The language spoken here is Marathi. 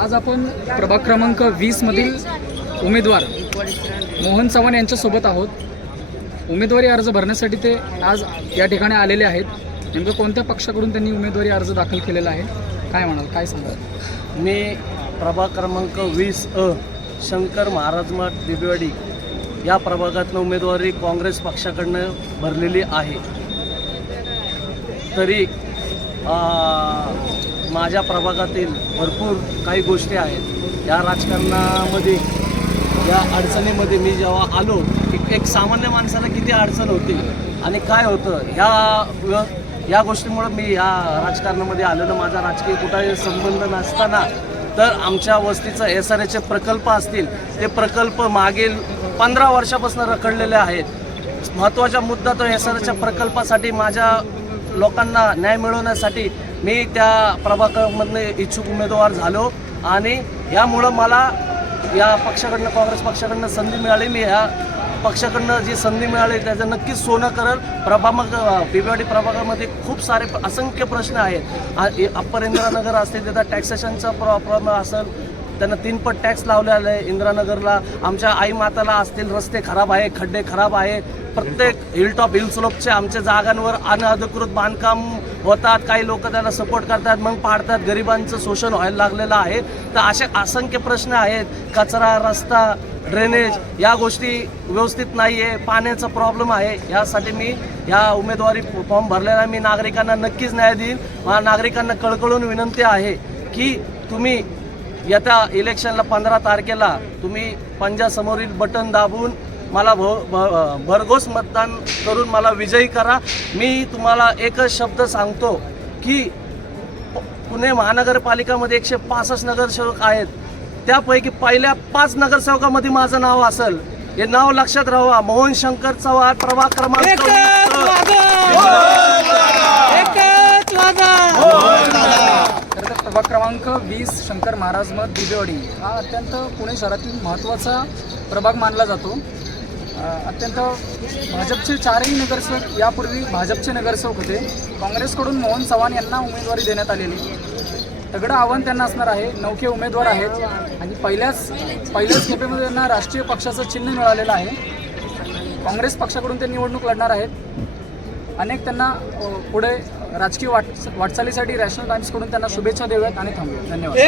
आज आपण प्रभाग क्रमांक वीस मधील उमेदवार मोहन चव्हाण यांच्यासोबत आहोत. उमेदवारी अर्ज भरण्यासाठी ते आज या ठिकाणी आलेले आहेत. नेमकं कोणत्या पक्षाकडून त्यांनी उमेदवारी अर्ज दाखल केलेला आहे? काय म्हणाल? काय सांगाल? मी प्रभाग क्रमांक वीस अ शंकर महाराज मठ दिबेवाडी या प्रभागातनं उमेदवारी काँग्रेस पक्षाकडनं भरलेली आहे. तरी आ, माझ्या प्रभागातील भरपूर काही गोष्टी आहेत. या राजकारणामध्ये या अडचणीमध्ये मी जेव्हा आलो की एक सामान्य माणसाला किती अडचण होती आणि काय होतं ह्या या गोष्टीमुळं मी या राजकारणामध्ये आलेलो. माझा राजकीय कुठे संबंध नसताना तर आमच्या वस्तीचं एस आर एचे प्रकल्प असतील ते प्रकल्प मागील पंधरा वर्षापासून रखडलेले आहेत. महत्त्वाचा मुद्दा तो एस आर एच्या प्रकल्पासाठी माझ्या लोकांना न्याय मिळवण्यासाठी मी त्या प्रभागामधनं इच्छुक उमेदवार झालो आणि यामुळं मला या पक्षाकडनं काँग्रेस पक्षाकडनं संधी मिळाली. मी ह्या पक्षाकडनं जी संधी मिळाली त्याचं नक्कीच सोनं करल. प्रभाग बिबेवाडी प्रभागामध्ये खूप सारे असंख्य प्रश्न आहेत. आ- अप्पर इंदिरानगर असतील तिथं टॅक्सेशनचा प्रॉब्लेम असेल. त्यांना तीनपट टॅक्स लावलेला आहे इंद्रानगरला आमच्या आई माताला असतील रस्ते खराब आहे खड्डे खराब आहे. प्रत्येक हिलटॉप हिल स्लोपचे आमच्या जागांवर अनधिकृत बांधकाम होतात. काही लोक त्याला सपोर्ट करतात मग पाडतात. गरिबांचं शोषण व्हायला लागलेलं आहे. तर असे असंख्य प्रश्न आहेत. कचरा रस्ता ड्रेनेज या गोष्टी व्यवस्थित नाही आहे पाण्याचा प्रॉब्लेम आहे. यासाठी मी या उमेदवारी फॉर्म भरलेला मी नागरिकांना नक्कीच न्याय देईन. मला नागरिकांना कळकळून विनंती आहे की तुम्ही येत्या इलेक्शनला पंधरा तारखेला तुम्ही पंजासमोरील बटन दाबून मला भ भरघोस मतदान करून मला विजयी करा. मी तुम्हाला एकच शब्द सांगतो की पुणे महानगरपालिकामध्ये एकशे पासष्ट नगरसेवक आहेत. त्यापैकी पहिल्या पाच नगरसेवकामध्ये माझं नाव असेल. हे नाव लक्षात राहा. मोहन शंकर चव्हाण प्रभाग क्रमांक खरं तर प्रभाग क्रमांक वीस शंकर महाराज मठ दिबेवाडी हा अत्यंत पुणे शहरातील महत्त्वाचा प्रभाग मानला जातो. अत्यंत भाजपचे चारही नगरसेवक यापूर्वी भाजपचे नगरसेवक होते. काँग्रेसकडून मोहन चव्हाण यांना उमेदवारी देण्यात आलेली. तगडं आव्हान त्यांना असणार आहे. नौके उमेदवार आहेत. आणि पहिल्याच पहिल्याच खेपेमध्ये त्यांना राष्ट्रीय पक्षाचं चिन्ह मिळालेलं आहे. काँग्रेस पक्षाकडून ते निवडणूक लढणार आहेत. अनेक त्यांना पुढे राजकीय वाट वाटचालीसाठी रॅशनल टाइम्सकडून त्यांना शुभेच्छा देऊयात आणि थांबूयात. धन्यवाद.